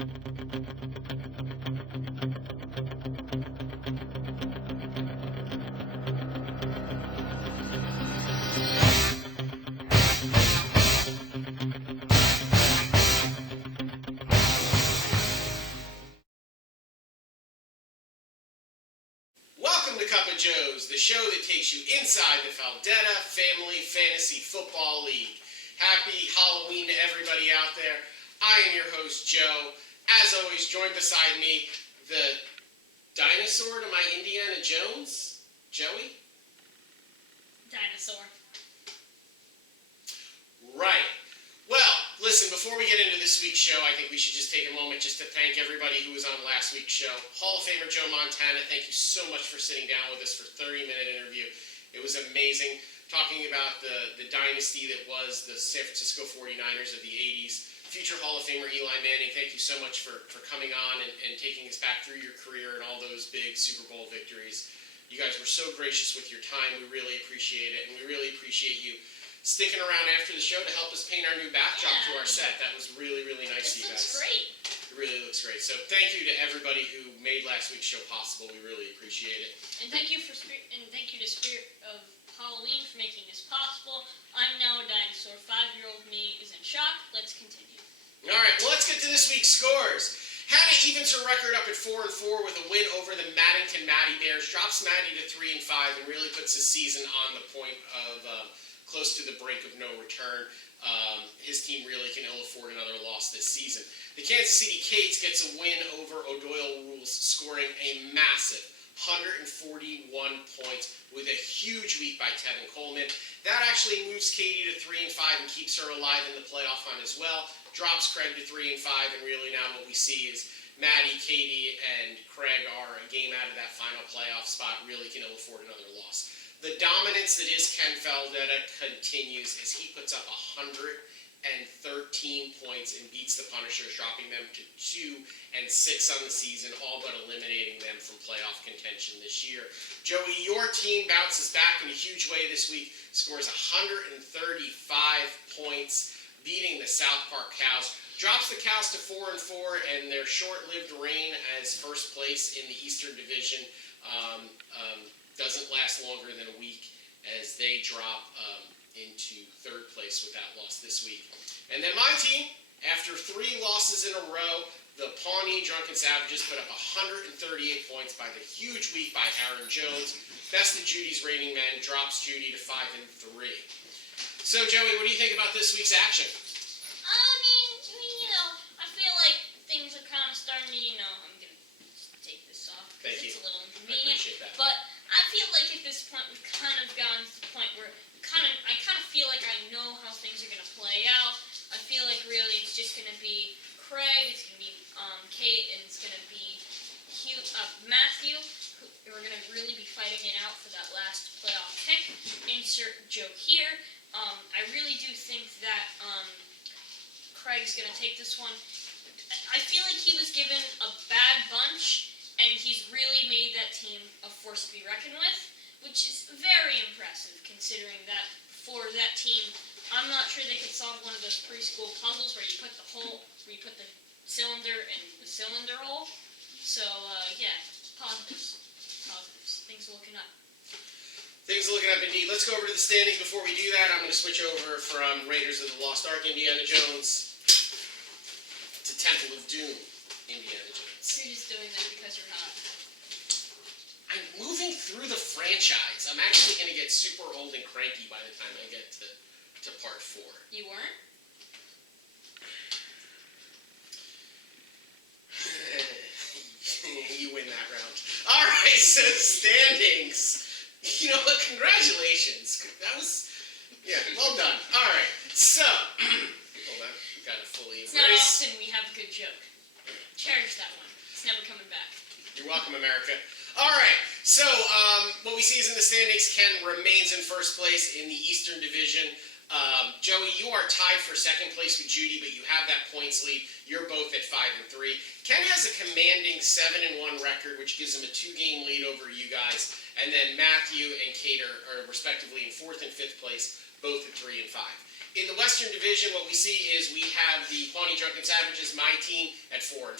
Welcome to Cup of Joe's, the show that takes you inside the Faldetta Family Fantasy Football League. Happy Halloween to everybody out there. I am your host, Joe. As always, joined beside me, the dinosaur to my Indiana Jones, Joey? Dinosaur. Right. Well, listen, before we get into this week's show, I think we should just take a moment just to thank everybody who was on last week's show. Hall of Famer Joe Montana, thank you so much for sitting down with us for a 30-minute interview. It was amazing, talking about the dynasty that was the San Francisco 49ers of the 80s. Future Hall of Famer Eli Manning, thank you so much for coming on and taking us back through your career and all those big Super Bowl victories. You guys were so gracious with your time. We really appreciate it, and we really appreciate you sticking around after the show to help us paint our new backdrop to our set. That was really, really nice of you guys. This looks great. It really looks great. So thank you to everybody who made last week's show possible. We really appreciate it. And thank you to Spirit of Halloween for making this possible. I'm now a dinosaur. 5-year-old me is in shock. Let's continue. All right, well, let's get to this week's scores. Hanna evens her record up at 4-4 with a win over the Maddington Matty Bears. Drops Matty to 3-5 and really puts the season on the point of close to the brink of no return. His team really can ill afford another loss this season. The Kansas City Cates gets a win over O'Doyle Rules, scoring a massive 141 points with a huge week by Tevin Coleman. That actually moves Katie to 3-5 and keeps her alive in the playoff hunt as well. Drops Craig to 3-5, and really now what we see is Maddie, Katie, and Craig are a game out of that final playoff spot. Really can ill afford another loss. The dominance that is Ken Faldetta continues as he puts up 113 points and beats the Punishers, dropping them to 2-6 on the season, all but eliminating them from playoff contention this year. Joey, your team bounces back in a huge way this week, scores 135 points, beating the South Park Cows. Drops the Cows to 4-4, and their short-lived reign as first place in the Eastern Division doesn't last longer than a week as they drop into third place with that loss this week. And then my team, after 3 losses in a row, the Pawnee Drunken Savages put up 138 points by the huge week by Aaron Jones. Best of Judy's reigning men, drops Judy to 5-3. So, Joey, what do you think about this week's action? I feel like things are kind of starting to, I'm going to take this off. Thank you. It's a little inconvenient. I appreciate that. But I feel like at this point we've kind of gotten to the point where I kind of feel like I know how things are going to play out. I feel like really it's just going to be Craig, it's going to be Kate, and it's going to be Matthew, who are going to really be fighting it out for that last playoff pick. Insert joke here. I really do think that Craig's going to take this one. I feel like he was given a bad bunch, and he's really made that team a force to be reckoned with, which is very impressive considering that for that team, I'm not sure they could solve one of those preschool puzzles where you put the cylinder in the cylinder hole. So, yeah, positives. Things are looking up. Things are looking up indeed. Let's go over to the standings. Before we do that, I'm going to switch over from Raiders of the Lost Ark, Indiana Jones, to Temple of Doom, Indiana Jones. You're just doing that because you're hot. I'm moving through the franchise. I'm actually going to get super old and cranky by the time I get to part 4. You weren't? You win that round. All right, so standings. You know what? Congratulations. That was, well done. All right, so, hold on. Got to fully embrace. It's not often we have a good joke. Cherish that one. It's never coming back. You're welcome, America. All right, so what we see is in the standings, Ken remains in first place in the Eastern Division. Joey, you are tied for second place with Judy, but you have that points lead. You're both at 5-3. Ken has a commanding 7-1 record, which gives him a 2-game lead over you guys. And then Matthew and Kate are respectively in 4th and 5th place, both at 3-5. In the Western Division, what we see is we have the Pawnee Drunken Savages, my team, at 4-4.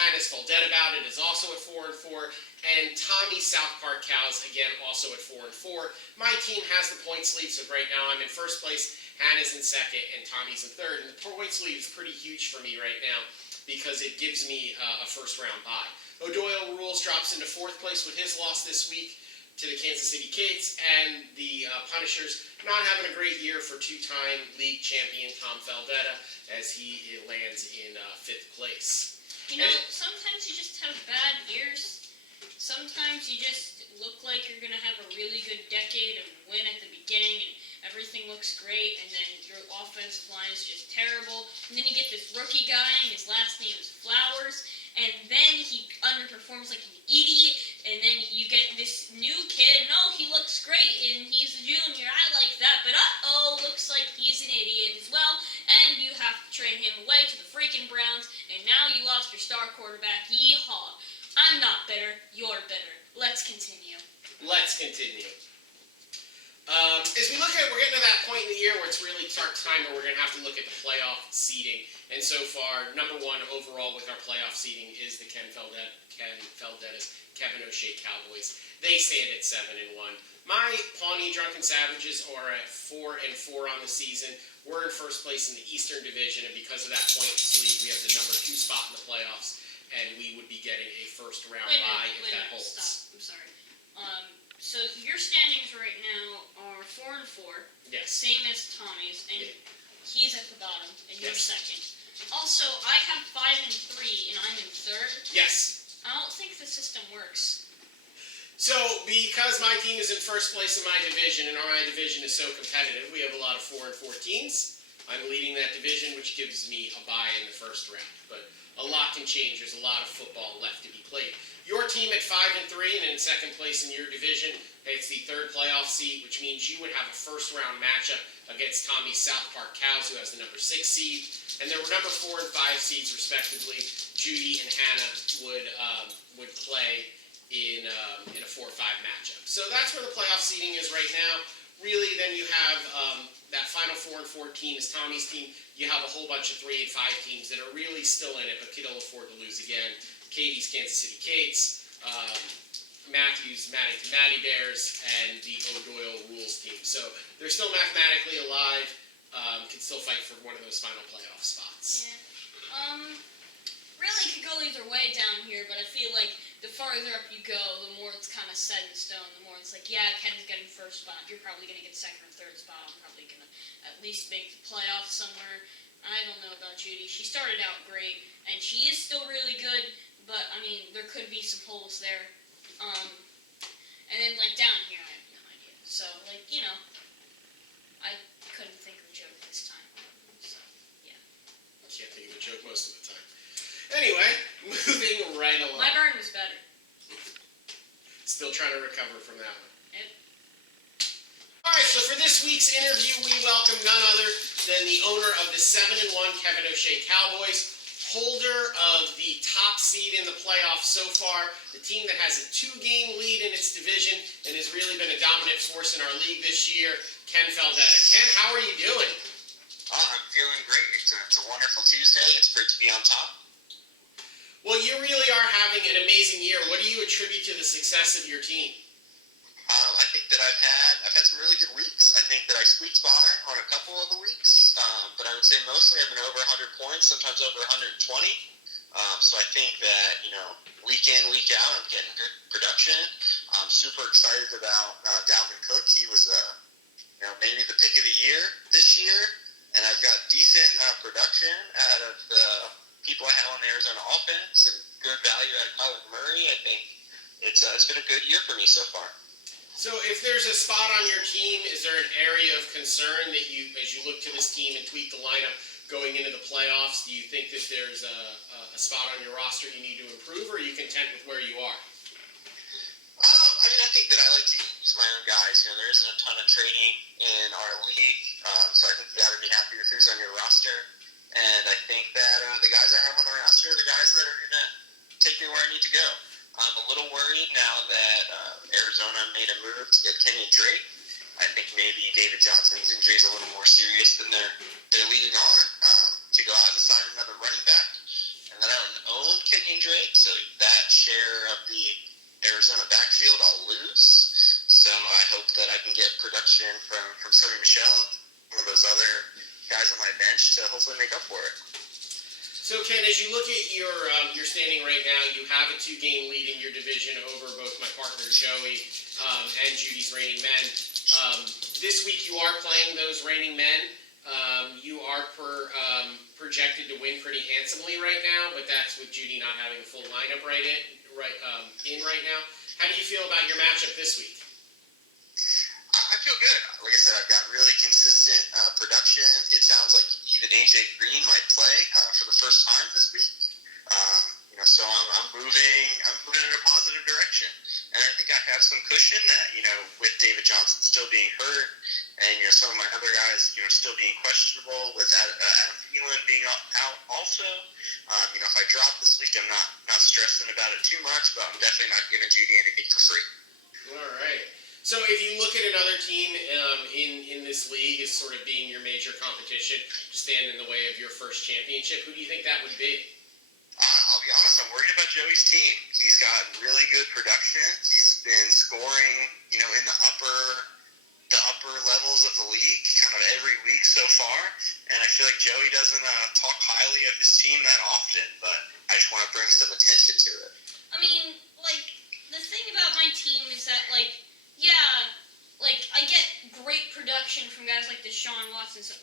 Hannah's Faldet About It is also at 4-4. And Tommy's South Park Cows, again, also at 4-4. My team has the points lead, so right now I'm in first place. Hannah's in second, and Tommy's in third. And the points lead is pretty huge for me right now because it gives me a first-round bye. O'Doyle Rules drops into fourth place with his loss this week to the Kansas City Kates, and the Punishers not having a great year for two-time league champion Tom Faldetta as he lands in fifth place. You know, sometimes you just have bad years. Sometimes you just look like you're going to have a really good decade and win at the beginning and everything looks great, and then your offensive line is just terrible. And then you get this rookie guy, and his last name is Flowers, and then he underperforms like an idiot, and then you get this new kid, and he looks great, and he's a junior, I like that, but looks like he's an idiot as well, and you have to trade him away to the freaking Browns, and now you lost your star quarterback, yeehaw. I'm not bitter, you're bitter. Let's continue. Let's continue. As we look at it, we're getting to that point in the year where it's really time where we're going to have to look at the playoff seeding. And so far, number one overall with our playoff seeding is the Ken Feldetta's Kevin O'Shea Cowboys. They stand at 7-1. My Pawnee Drunken Savages are at 4-4 on the season. We're in first place in the Eastern Division, and because of that points lead, we have the number 2 spot in the playoffs, and we would be getting a first round bye if that holds. Stop. I'm sorry. So your standings right now are 4-4. Yes. Same as Tommy's, and he's at the bottom, and you're Yes. second. Also, I have 5-3, and I'm in third. Yes. I don't think the system works. So, because my team is in first place in my division, and my division is so competitive, we have a lot of 4-4 teams. I'm leading that division, which gives me a bye in the first round. But a lot can change. There's a lot of football left to be played. Your team at 5-3 and in second place in your division, it's the third playoff seed, which means you would have a first-round matchup against Tommy's South Park Cows, who has the number 6 seed. And there were number 4 and 5 seeds, respectively. Judy and Hannah would play in a 4-5 matchup. So that's where the playoff seeding is right now. Really, then you have that final 4-4 team is Tommy's team. You have a whole bunch of 3 and 5 teams that are really still in it, but could ill afford to lose again. Katie's Kansas City Kates, Matthew's Matty Bears, and the O'Doyle Rules team. So they're still mathematically alive, can still fight for one of those final playoff spots. Yeah. Really could go either way down here, but I feel like the farther up you go, the more it's kind of set in stone. The more it's like, yeah, Ken's getting first spot. You're probably going to get second or third spot. I'm probably going to at least make the playoffs somewhere. I don't know about Judy. She started out great, and she is still really good, but, I mean, there could be some holes there. And then, like, down here, I have no idea. So, like, I couldn't think of a joke this time. So, yeah. I can't think of a joke most of the time. Anyway, moving right along. My burn was better. Still trying to recover from that one. Yep. Alright, so for this week's interview, we welcome none other than the owner of the 7-1 Kevin O'Shea Cowboys, holder of the top seed in the playoffs so far, the team that has a 2-game lead in its division and has really been a dominant force in our league this year, Ken Faldetta. Ken, how are you doing? I'm feeling great. It's a wonderful Tuesday. It's great to be on top. Well, you really are having an amazing year. What do you attribute to the success of your team? I think that I've had some really good weeks. I think that I squeaked by on a couple of the weeks, but I would say mostly I've been over 100 points, sometimes over 120. So I think that, week in, week out, I'm getting good production. I'm super excited about Dalvin Cook. He was, maybe the pick of the year this year, and I've got decent production out of the people I have on the Arizona offense and good value out of Kyler Murray. I think it's been a good year for me so far. So if there's a spot on your team, is there an area of concern that you, as you look to this team and tweak the lineup going into the playoffs, do you think that there's a spot on your roster you need to improve, or are you content with where you are? I think that I like to use my own guys. There isn't a ton of trading in our league, so I think you got to be happy with who's on your roster. And I think that the guys I have on the roster are the guys that are going to take me where I need to go. I'm a little worried now that Arizona made a move to get Kenny Drake. I think maybe David Johnson's injury is a little more serious than they're leading on to go out and sign another running back. And then I don't own Kenyon Drake, so that share of the Arizona backfield I'll lose. So I hope that I can get production from Sonny Michel, one of those other guys on my bench, to hopefully make up for it. So Ken, as you look at your standing right now, you have a 2-game lead in your division over both my partner Joey and Judy's reigning men. This week you are playing those reigning men. You are projected to win pretty handsomely right now, but that's with Judy not having a full lineup right now. How do you feel about your matchup this week? I feel good. Like I said, I've got really consistent production. It sounds like even AJ Green might play for the first time this week. So I'm moving in a positive direction. And I think I have some cushion that, with David Johnson still being hurt and, some of my other guys, still being questionable with Adam Thielen being out also. If I drop this week, I'm not stressing about it too much, but I'm definitely not giving Judy anything for free. All right. So if you look at another team in this league as sort of being your major competition to stand in the way of your first championship, who do you think that would be? I'll be honest, I'm worried about Joey's team. He's got really good production. He's been scoring, in the upper levels of the league kind of every week so far. And I feel like Joey doesn't talk highly of his team that often, but I just want to bring some attention to it. I mean, the thing about my team is that, I get great production from guys like Deshaun Watson. So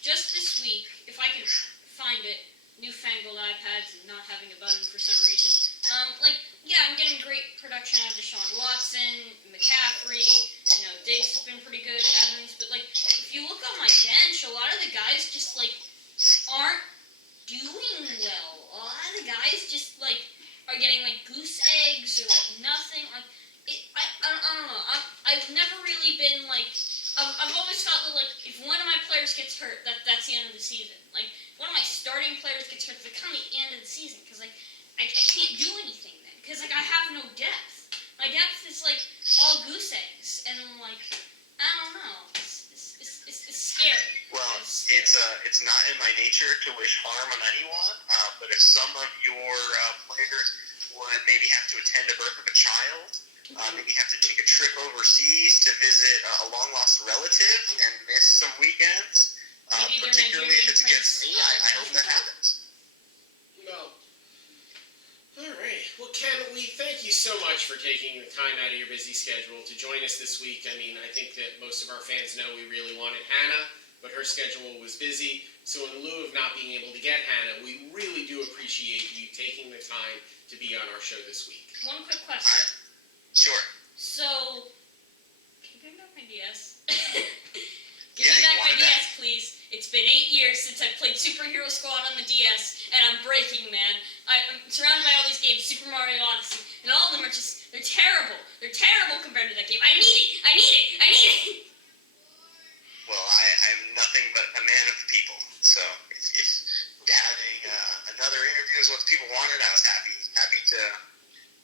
just this week, if I can find it, newfangled iPads and not having a button for some reason. I'm getting great production out of Deshaun Watson, McCaffrey, Diggs has been pretty good, Evans, but, if you look on my bench, a lot of the guys just, aren't doing well. A lot of the guys just, are getting, goose eggs or, nothing. I don't know. I've never really been, I've always felt that, if one of my players gets hurt, that's the end of the season. One of my starting players gets hurt, it's kind of the end of the season, because, I can't do anything then, because, I have no depth. My depth is, all goose eggs, and, I don't know. It's scary. Well, it's not in my nature to wish harm on anyone, but if some of your players would maybe have to attend the birth of a child, maybe have to take a trip overseas to visit a long-lost relative and miss some weekends, particularly if it's against me, I hope that happens. No. All right. Well, Ken, we thank you so much for taking the time out of your busy schedule to join us this week. I mean, I think that most of our fans know we really wanted Hannah, but her schedule was busy. So in lieu of not being able to get Hannah, we really do appreciate you taking the time to be on our show this week. One quick question. Sure. So, can you give me back my DS? Give me back my DS, please. It's been 8 years since I played Superhero Squad on the DS, and I'm breaking, man. I'm surrounded by all these games, Super Mario Odyssey, and all of them are just, they're terrible. They're terrible compared to that game. I need it! Well, I'm nothing but a man of the people. So, if having another interview is what the people wanted, I was happy to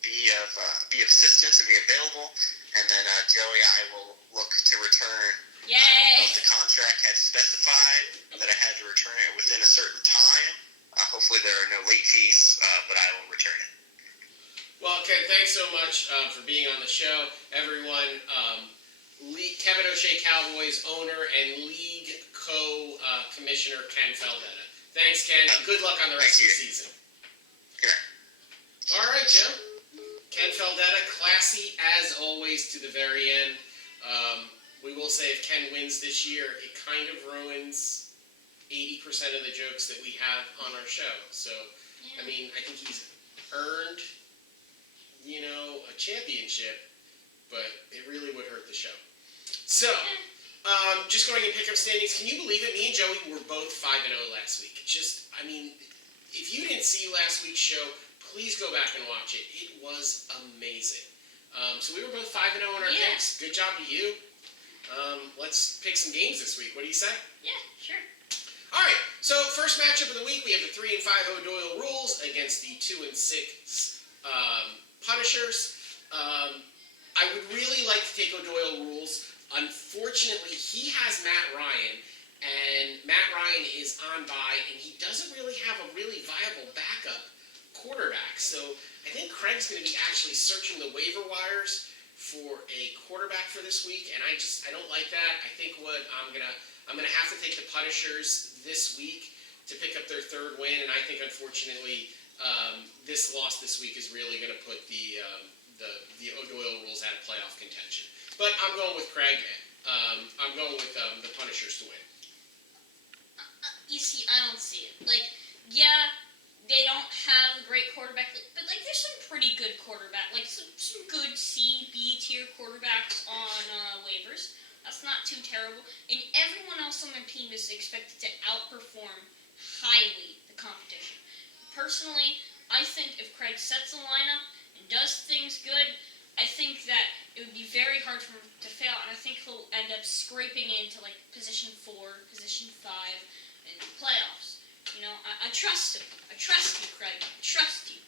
be of assistance and be available. And then Joey, I will look to return. Yay! The contract had specified that I had to return it within a certain time. Hopefully there are no late fees, but I will return it. Well, Ken, thanks so much for being on the show. Everyone, Kevin O'Shea Cowboys owner and league co-commissioner Ken Feldetta. Thanks, Ken. Good luck on the rest of the season. Good. All right, Jim. Ken Feldetta, classy as always to the very end. We will say if Ken wins this year, it kind of ruins 80% of the jokes that we have on our show. So, I mean, I think he's earned, a championship, but it really would hurt the show. So, just going and pick up standings. Can you believe it? Me and Joey were both 5-0 last week. If you didn't see last week's show, please go back and watch it. It was amazing. So we were both 5-0 in our picks. Good job to you. Let's pick some games this week. What do you say? Yeah, sure. All right. So first matchup of the week, we have the 3-5 O'Doyle Rules against the 2-6 Punishers. I would really like to take O'Doyle rules. Unfortunately, he has Matt Ryan, and Matt Ryan is on bye, and he doesn't really have a really viable backup quarterback. So I think Craig's going to be actually searching the waiver wires for a quarterback for this week, and I don't like that. I think what I'm gonna have to take the Punishers this week to pick up their third win, and I think unfortunately this loss this week is really going to put the O'Doyle rules out of playoff contention. But I'm going with Craig. I'm going with the Punishers to win. You see, I don't see it. Like, yeah, they don't have a great quarterback, but like, there's some pretty good quarterback, like some good C, B tier quarterbacks on waivers. That's not too terrible. And everyone else on their team is expected to outperform highly the competition. Personally, I think if Craig sets a lineup and does things good, I think that it would be very hard for him to fail, and I think he'll end up scraping into like position 4, position 5 in the playoffs. You know, I trust him. I trust you, Craig. I trust you.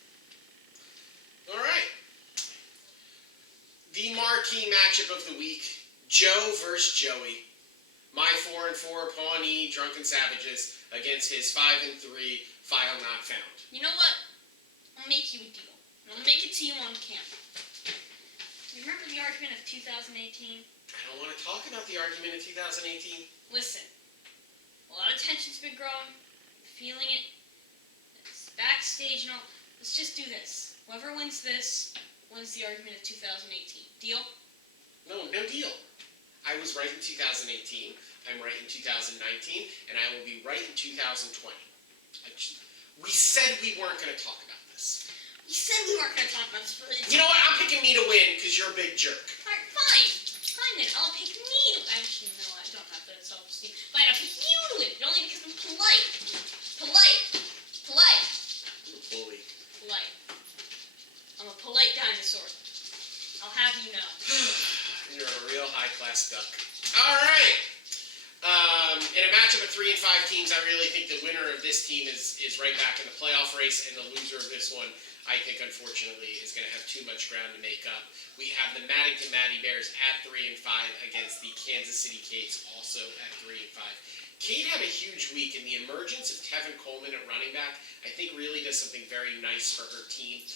All right. The marquee matchup of the week: Joe versus Joey. My 4-4 Pawnee Drunken Savages against his 5-3 File Not Found. You know what? I'll make you a deal. I'll make it to you on camera. You remember the argument of 2018? I don't want to talk about the argument of 2018. Listen, a lot of tension's been growing. I'm feeling it. It's backstage and all. Let's just do this. Whoever wins this wins the argument of 2018. Deal? No deal. I was right in 2018. I'm right in 2019, and I will be right in 2020. We said we weren't going to talk about this. You said we weren't going to talk about this, but You know what? I'm picking me to win because you're a big jerk. Alright, fine. Fine then. I'll pick me to win. Actually, no, I don't have that self-esteem. Fine, I'll pick you to win. But only because I'm polite. Polite. Polite. I'm a bully. Polite. I'm a polite dinosaur. I'll have you know. You're a real high-class duck. All right. In a matchup of 3 and 5 teams, I really think the winner of this team is right back in the playoff race, and the loser of this one, I think, unfortunately, is going to have too much ground to make up. We have the Maddington Matty Bears at 3 and 5 against the Kansas City Cates, also at 3 and 5. Kate had a huge week, and the emergence of Tevin Coleman at running back, I think, really does something very nice for her team.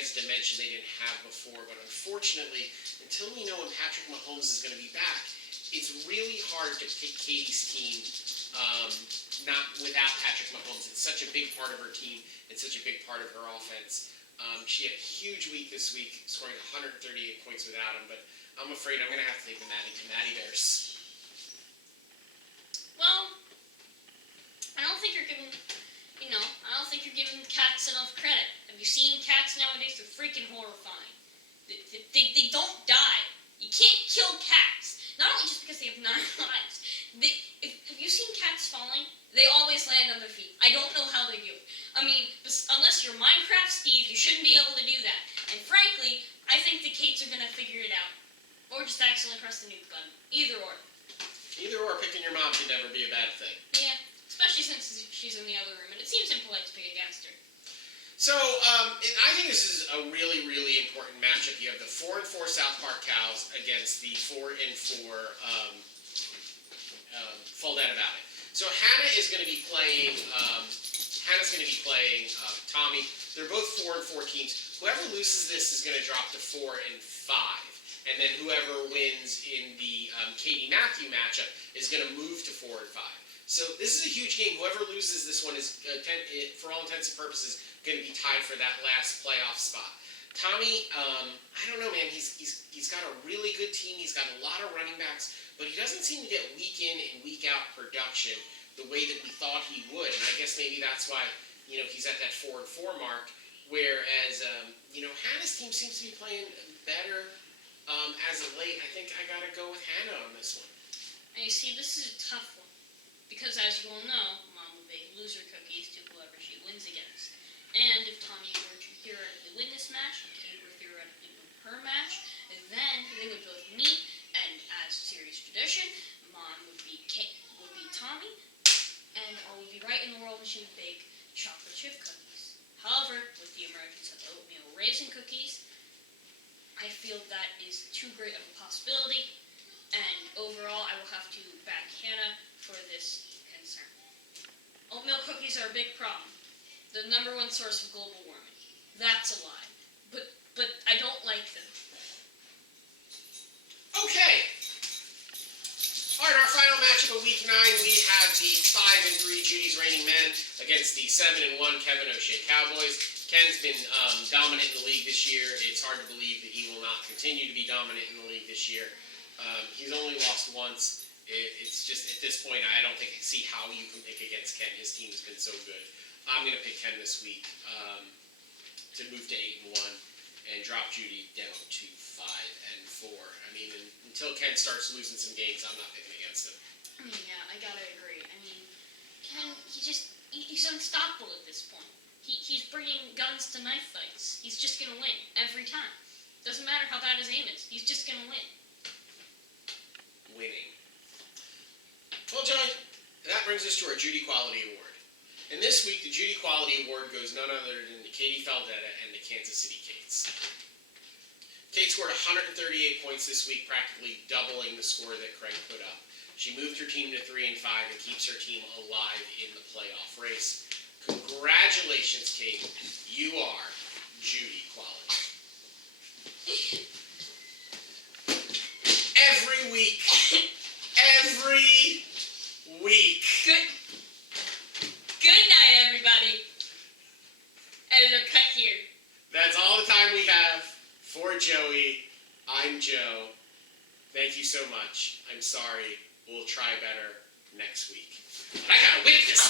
As dimension they didn't have before, but unfortunately, until we know when Patrick Mahomes is going to be back, it's really hard to pick Katie's team not without Patrick Mahomes. It's such a big part of her team and such a big part of her offense. She had a huge week this week, scoring 138 points without him, but I'm afraid I'm going to have to take the Maddington Matty Bears. Well, I don't think you're giving the cats enough credit. Have you seen cats nowadays? They're freaking horrifying. They don't die. You can't kill cats. Not only just because they have 9 lives. Have you seen cats falling? They always land on their feet. I don't know how they do it. I mean, unless you're Minecraft Steve, you shouldn't be able to do that. And frankly, I think the Kates are going to figure it out. Or just accidentally press the nuke button. Either or. Either or, picking your mom should never be a bad thing. Yeah, especially since she's in the other room, and it seems impolite to pick against her. So, I think this is a really, really important matchup. You have the 4-4 South Park Cows against the 4-4 Full Dead About It. So Hannah is going to be playing. Tommy. They're both 4-4 teams. Whoever loses this is going to drop to 4 and 5, and then whoever wins in the Katie Matthew matchup is going to move to 4 and 5. So this is a huge game. Whoever loses this one is, for all intents and purposes, going to be tied for that last playoff spot. Tommy, I don't know, man. He's got a really good team. He's got a lot of running backs, but he doesn't seem to get week in and week out production the way that we thought he would. And I guess maybe that's why he's at that 4 and 4 mark. Whereas Hannah's team seems to be playing better as of late. I think I gotta go with Hannah on this one. And you see, this is a tough one. Because as you all know, Mom will bake loser cookies to whoever she wins against. And if Tommy were to theoretically win this match, and Kate were theoretically win her match, then they would both meet, and as series tradition, Mom would be Tommy, and all would be right in the world, and she would bake chocolate chip cookies. However, with the emergence of oatmeal raisin cookies, I feel that is too great of a possibility, and overall I will have to back Hannah for this concern. Oatmeal cookies are a big problem. The number one source of global warming. That's a lie. But I don't like them. Okay. All right, our final matchup of Week 9, we have the 5-3 Judy's Reigning Men against the 7-1 Kevin O'Shea Cowboys. Ken's been dominant in the league this year. It's hard to believe that he will not continue to be dominant in the league this year. He's only lost once. It's just, at this point, I don't think I see how you can pick against Ken. His team has been so good. I'm going to pick Ken this week to move to 8-1 and drop Judy down to 5-4. I mean, until Ken starts losing some games, I'm not picking against him. I mean, yeah, I gotta agree. I mean, Ken, he's unstoppable at this point. He's bringing guns to knife fights. He's just gonna win every time. Doesn't matter how bad his aim is. He's just gonna win. Winning. Well, Johnny, that brings us to our Judy Quality Award. And this week, the Judy Quality Award goes none other than to Katie Faldetta and the Kansas City Kates. Kate scored 138 points this week, practically doubling the score that Craig put up. She moved her team to 3-5 and keeps her team alive in the playoff race. Congratulations, Kate. You are Judy Quality. Every week. Every week. Good night, everybody. And a cut here. That's all the time we have for Joey. I'm Joe. Thank you so much. I'm sorry. We'll try better next week. But I gotta win this time.